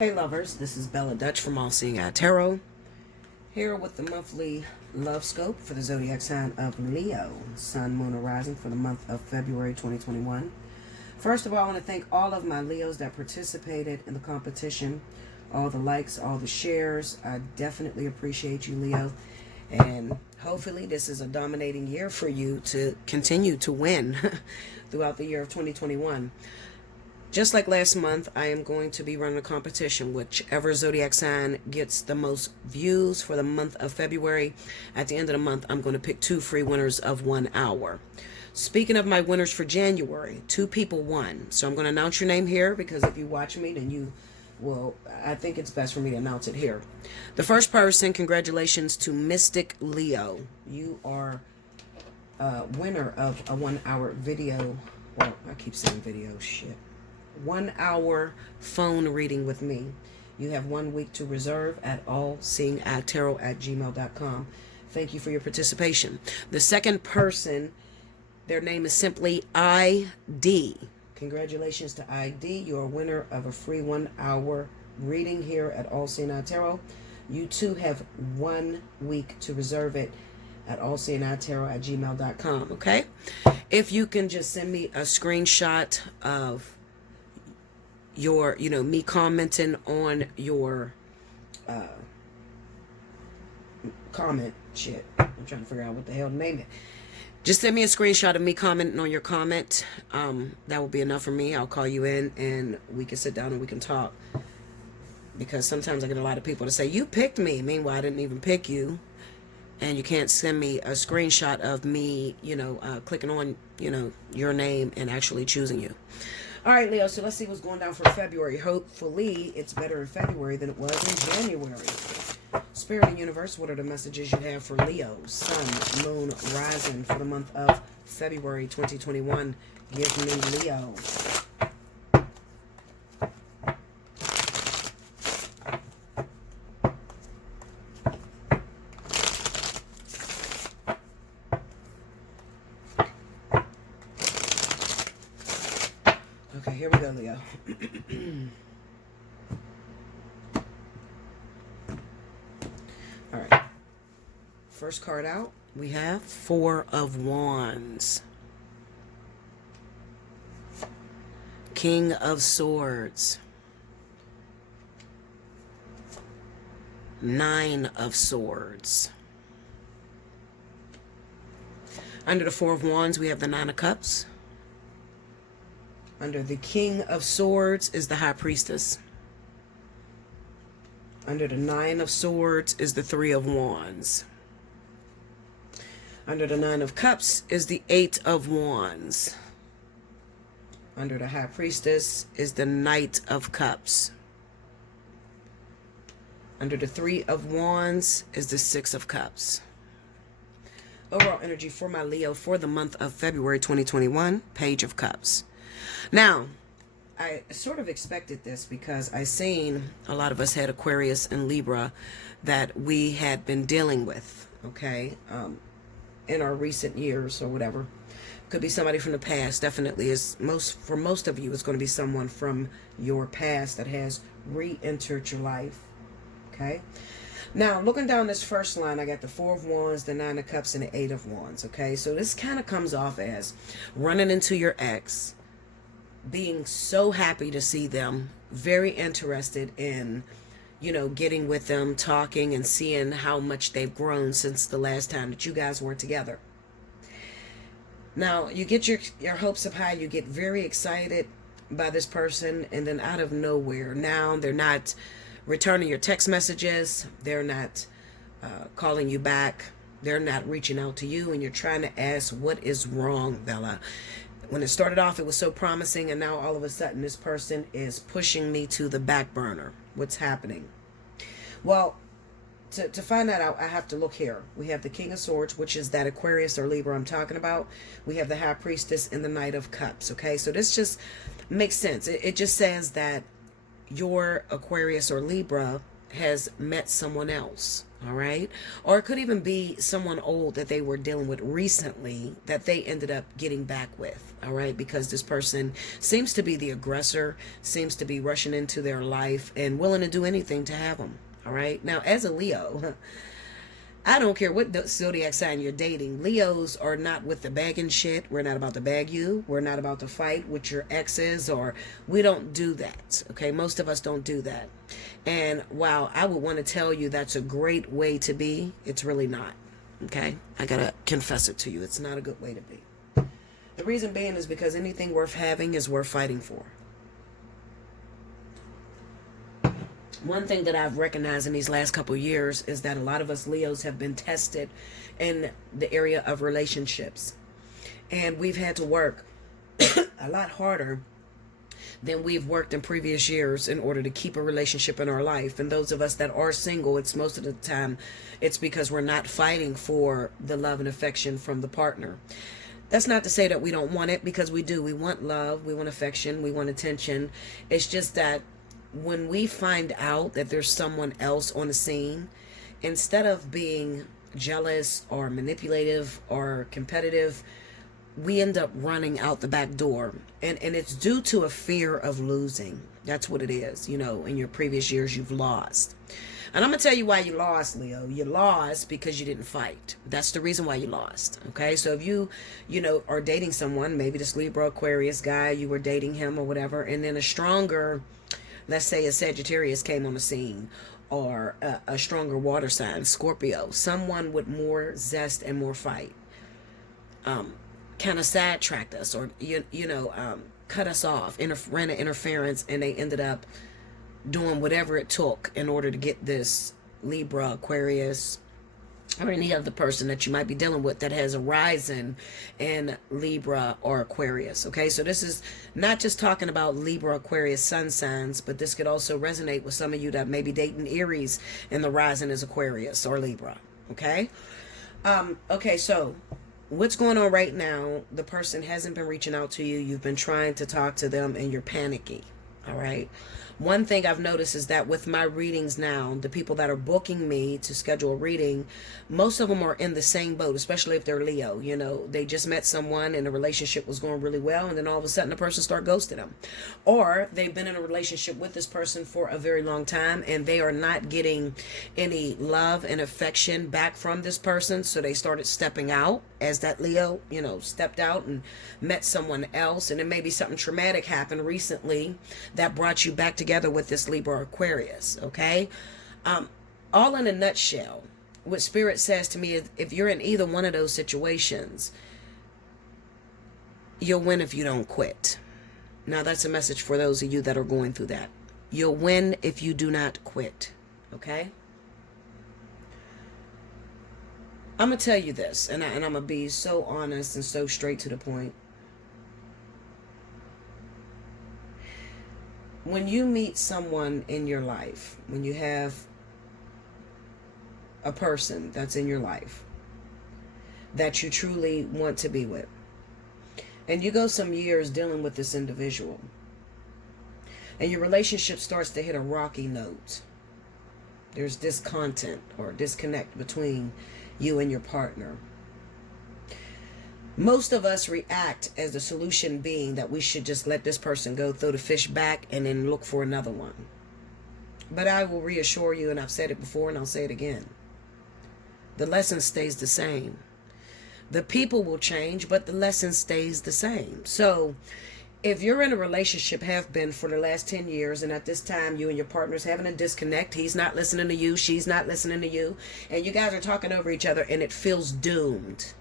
Hey lovers, this is Bella Dutch from Allseeingeyetarot, here with the monthly love scope for the zodiac sign of Leo, Sun, Moon, or Rising for the month of February 2021. First of all, I want to thank all of my Leos that participated in the competition, all the likes, all the shares. I definitely appreciate you, Leo, and hopefully this is a dominating year for you to continue to win throughout the year of 2021. Just like last month, I am going to be running a competition. Whichever zodiac sign gets the most views for the month of February, at the end of the month, I'm going to pick 2 free winners of 1 hour. Speaking of my winners for January, 2 people won. So I'm going to announce your name here because if you watch me, then you will, I think it's best for me to announce it here. The first person, congratulations to Mystic Leo. You are a winner of a 1 hour video. Well, I keep saying video, shit. 1 hour phone reading with me. You have 1 week to reserve at allseeingeyetarot@gmail.com. Thank you for your participation. The second person, their name is simply ID. Congratulations to ID. You are a winner of a free 1 hour reading here at Allseeingeyetarot. You too have 1 week to reserve it at allseeingeyetarot@gmail.com. Okay? If you can just send me a screenshot of your, me commenting on your comment. Shit, I'm trying to figure out what the hell to name it. Just send me a screenshot of me commenting on your comment. That will be enough for me. I'll call you in and we can sit down and we can talk. Because sometimes I get a lot of people to say, you picked me. Meanwhile, I didn't even pick you. And you can't send me a screenshot of me, clicking on, your name and actually choosing you. All right, Leo, so let's see what's going down for February. Hopefully, it's better in February than it was in January. Spirit and Universe, what are the messages you have for Leo, Sun, Moon, Rising for the month of February 2021? Give me Leo. Okay, here we go, Leo. All right. First card out, we have 4 of Wands. King of Swords. 9 of Swords. Under the 4 of Wands, we have the 9 of Cups. Under the King of Swords is the High Priestess. Under the 9 of Swords is the 3 of Wands. Under the 9 of Cups is the 8 of Wands. Under the High Priestess is the Knight of Cups. Under the 3 of Wands is the 6 of Cups. Overall energy for my Leo for the month of February 2021, Page of Cups. Now, I sort of expected this because I seen a lot of us had Aquarius and Libra that we had been dealing with, okay, in our recent years or whatever. Could be somebody from the past. Definitely for most of you, it's going to be someone from your past that has re-entered your life, okay? Now, looking down this first line, I got the 4 of Wands, the 9 of Cups, and the 8 of Wands, okay? So this kind of comes off as running into your ex, being so happy to see them, very interested in, getting with them, talking and seeing how much they've grown since the last time that you guys were together. Now, you get your hopes up high, you get very excited by this person, and then out of nowhere, now they're not returning your text messages, they're not calling you back, they're not reaching out to you, and you're trying to ask, what is wrong, Bella? When it started off, it was so promising, and now all of a sudden this person is pushing me to the back burner. What's happening? Well, to find that out, I have to look here. We have the King of Swords, which is that Aquarius or Libra I'm talking about. We have the High Priestess and the Knight of Cups, okay? So this just makes sense. It just says that your Aquarius or Libra has met someone else, All right. Or it could even be someone old that they were dealing with recently that they ended up getting back with. All right. Because this person seems to be the aggressor, seems to be rushing into their life and willing to do anything to have them. All right. Now, as a Leo, I don't care what zodiac sign you're dating. Leos are not with the bagging shit. We're not about to bag you. We're not about to fight with your exes, or we don't do that. Okay, most of us don't do that. And while I would want to tell you that's a great way to be, it's really not. Okay, I gotta confess it to you. It's not a good way to be. The reason being is because anything worth having is worth fighting for. One thing that I've recognized in these last couple of years is that a lot of us Leos have been tested in the area of relationships. And we've had to work a lot harder than we've worked in previous years in order to keep a relationship in our life. And those of us that are single, it's most of the time, it's because we're not fighting for the love and affection from the partner. That's not to say that we don't want it, because we do. We want love, we want affection, we want attention. It's just that when we find out that there's someone else on the scene, instead of being jealous or manipulative or competitive, we end up running out the back door. And it's due to a fear of losing. That's what it is. You know, in your previous years, you've lost. And I'm going to tell you why you lost, Leo. You lost because you didn't fight. That's the reason why you lost. Okay? So if you are dating someone, maybe this Libra, Aquarius guy, you were dating him or whatever, and then a stronger, let's say a Sagittarius came on the scene, or a stronger water sign, Scorpio, someone with more zest and more fight, kind of sidetracked us, or cut us off, ran an interference, and they ended up doing whatever it took in order to get this Libra, Aquarius, or any other person that you might be dealing with that has a rising in Libra or Aquarius. Okay, so this is not just talking about Libra, Aquarius sun signs, but this could also resonate with some of you that may be dating Aries and the rising is Aquarius or Libra. Okay, so what's going on right now? The person hasn't been reaching out to you. You've been trying to talk to them and you're panicky. All right. One thing I've noticed is that with my readings now, the people that are booking me to schedule a reading, most of them are in the same boat, especially if they're Leo. You know, they just met someone and the relationship was going really well, and then all of a sudden the person start ghosting them. Or they've been in a relationship with this person for a very long time and they are not getting any love and affection back from this person, so they started stepping out as that Leo, stepped out and met someone else, and then maybe something traumatic happened recently that brought you back together with this Libra or Aquarius. Okay, all in a nutshell, what Spirit says to me is, if you're in either one of those situations, you'll win if you don't quit. Now that's a message for those of you that are going through that. You'll win if you do not quit. Okay, I'm going to tell you this, and I'm going to be so honest and so straight to the point. When you meet someone in your life, when you have a person that's in your life that you truly want to be with, and you go some years dealing with this individual, and your relationship starts to hit a rocky note, there's discontent or disconnect between you and your partner. Most of us react as the solution being that we should just let this person go, throw the fish back, and then look for another one. But I will reassure you, and I've said it before and I'll say it again, the lesson stays the same. The people will change, but the lesson stays the same. So if you're in a relationship, have been for the last 10 years, and at this time you and your partner's having a disconnect, he's not listening to you, she's not listening to you, and you guys are talking over each other and it feels doomed,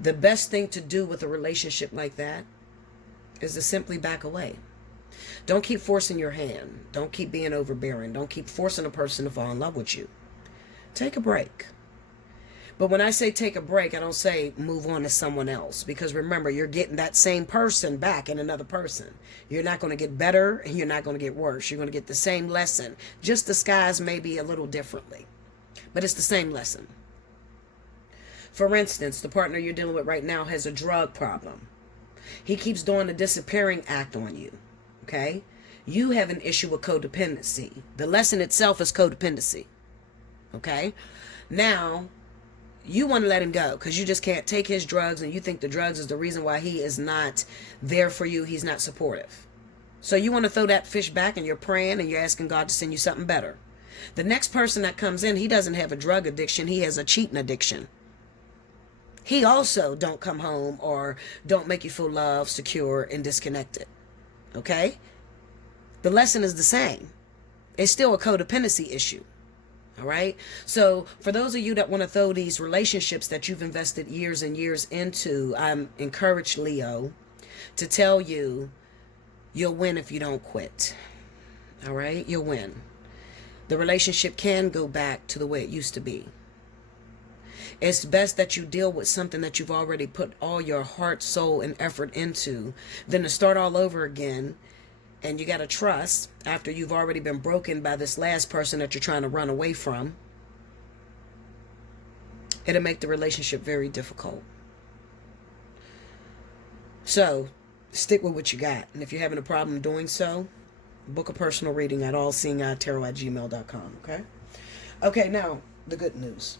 the best thing to do with a relationship like that is to simply back away. Don't keep forcing your hand. Don't keep being overbearing. Don't keep forcing a person to fall in love with you. Take a break. But when I say take a break, I don't say move on to someone else. Because remember, you're getting that same person back in another person. You're not going to get better and you're not going to get worse. You're going to get the same lesson. Just disguised maybe a little differently. But it's the same lesson. For instance, the partner you're dealing with right now has a drug problem. He keeps doing the disappearing act on you. Okay? You have an issue with codependency. The lesson itself is codependency. Okay? Now, you want to let him go because you just can't take his drugs, and you think the drugs is the reason why he is not there for you. He's not supportive. So you want to throw that fish back, and you're praying and you're asking God to send you something better. The next person that comes in, he doesn't have a drug addiction. He has a cheating addiction. He also don't come home or don't make you feel loved, secure, and disconnected. Okay? The lesson is the same. It's still a codependency issue. All right? So for those of you that want to throw these relationships that you've invested years and years into, I'm encouraged, Leo, to tell you you'll win if you don't quit. All right? You'll win. The relationship can go back to the way it used to be. It's best that you deal with something that you've already put all your heart, soul, and effort into than to start all over again. And you got to trust after you've already been broken by this last person that you're trying to run away from. It'll make the relationship very difficult. So stick with what you got. And if you're having a problem doing so, book a personal reading at Allseeingeyetarot@gmail.com. Okay? Okay, now the good news.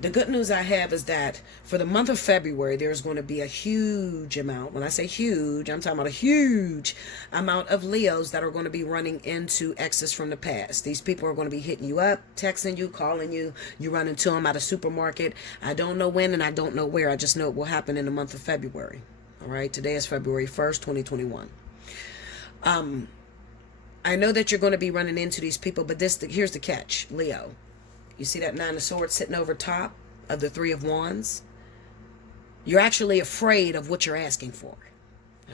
The good news I have is that for the month of February, there's going to be a huge amount. When I say huge, I'm talking about a huge amount of Leos that are going to be running into exes from the past. These people are going to be hitting you up, texting you, calling you. You run into them at a supermarket. I don't know when and I don't know where. I just know it will happen in the month of February. All right. Today is February 1st, 2021. I know that you're going to be running into these people, but here's the catch, Leo. You see that Nine of Swords sitting over top of the Three of Wands? You're actually afraid of what you're asking for.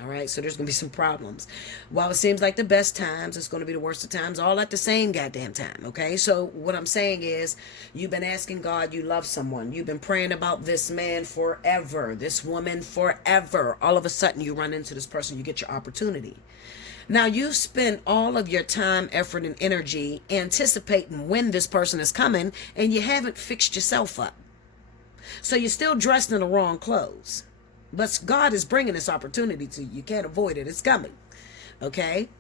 All right, so there's going to be some problems. While it seems like the best times, it's going to be the worst of times, all at the same goddamn time, okay? So what I'm saying is, you've been asking God, you love someone. You've been praying about this man forever, this woman forever. All of a sudden, you run into this person, you get your opportunity. Now, you've spent all of your time, effort, and energy anticipating when this person is coming, and you haven't fixed yourself up. So you're still dressed in the wrong clothes. But God is bringing this opportunity to you. You can't avoid it. It's coming. Okay?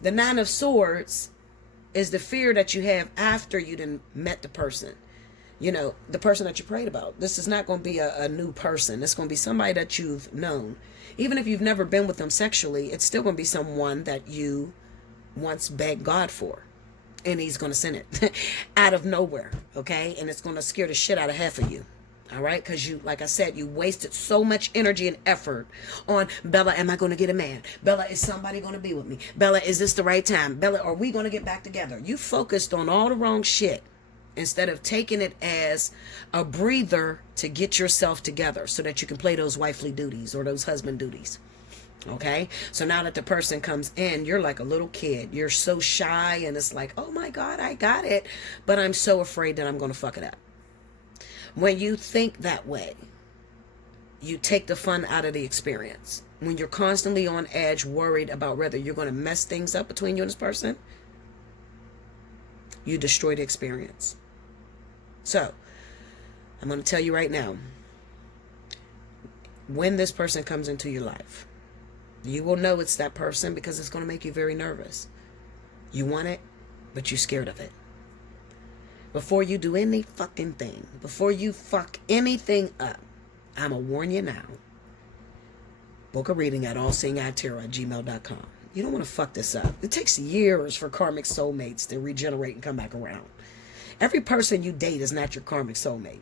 The Nine of Swords is the fear that you have after you done met the person. You know, the person that you prayed about. This is not going to be a new person. It's going to be somebody that you've known. Even if you've never been with them sexually, it's still going to be someone that you once begged God for. And he's going to send it out of nowhere. Okay? And it's going to scare the shit out of half of you. All right? Because you, like I said, you wasted so much energy and effort on, Bella, am I going to get a man? Bella, is somebody going to be with me? Bella, is this the right time? Bella, are we going to get back together? You focused on all the wrong shit instead of taking it as a breather to get yourself together so that you can play those wifely duties or those husband duties. Okay? So now that the person comes in, you're like a little kid. You're so shy and it's like, oh my God, I got it. But I'm so afraid that I'm going to fuck it up. When you think that way, you take the fun out of the experience. When you're constantly on edge, worried about whether you're going to mess things up between you and this person, you destroy the experience. So, I'm going to tell you right now, when this person comes into your life, you will know it's that person because it's going to make you very nervous. You want it, but you're scared of it. Before you do any fucking thing, before you fuck anything up, I'm going to warn you now. Book a reading at Allseeingeyetarot@gmail.com. You don't want to fuck this up. It takes years for karmic soulmates to regenerate and come back around. Every person you date is not your karmic soulmate.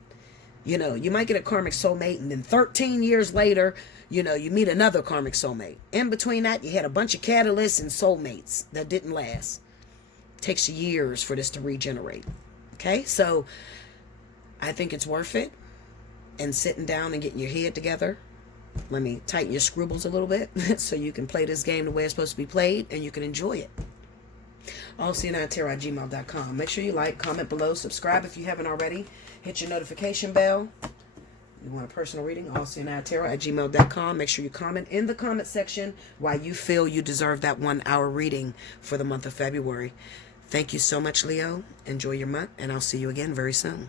You know, you might get a karmic soulmate and then 13 years later, you know, you meet another karmic soulmate. In between that, you had a bunch of catalysts and soulmates that didn't last. It takes years for this to regenerate. Okay, so I think it's worth it. And sitting down and getting your head together. Let me tighten your scruples a little bit so you can play this game the way it's supposed to be played and you can enjoy it. Allseeingeyetarot@gmail.com. Make sure you like, comment below, subscribe if you haven't already. Hit your notification bell. You want a personal reading? Allseeingeyetarot@gmail.com. Make sure you comment in the comment section why you feel you deserve that 1 hour reading for the month of February. Thank you so much, Leo. Enjoy your month, and I'll see you again very soon.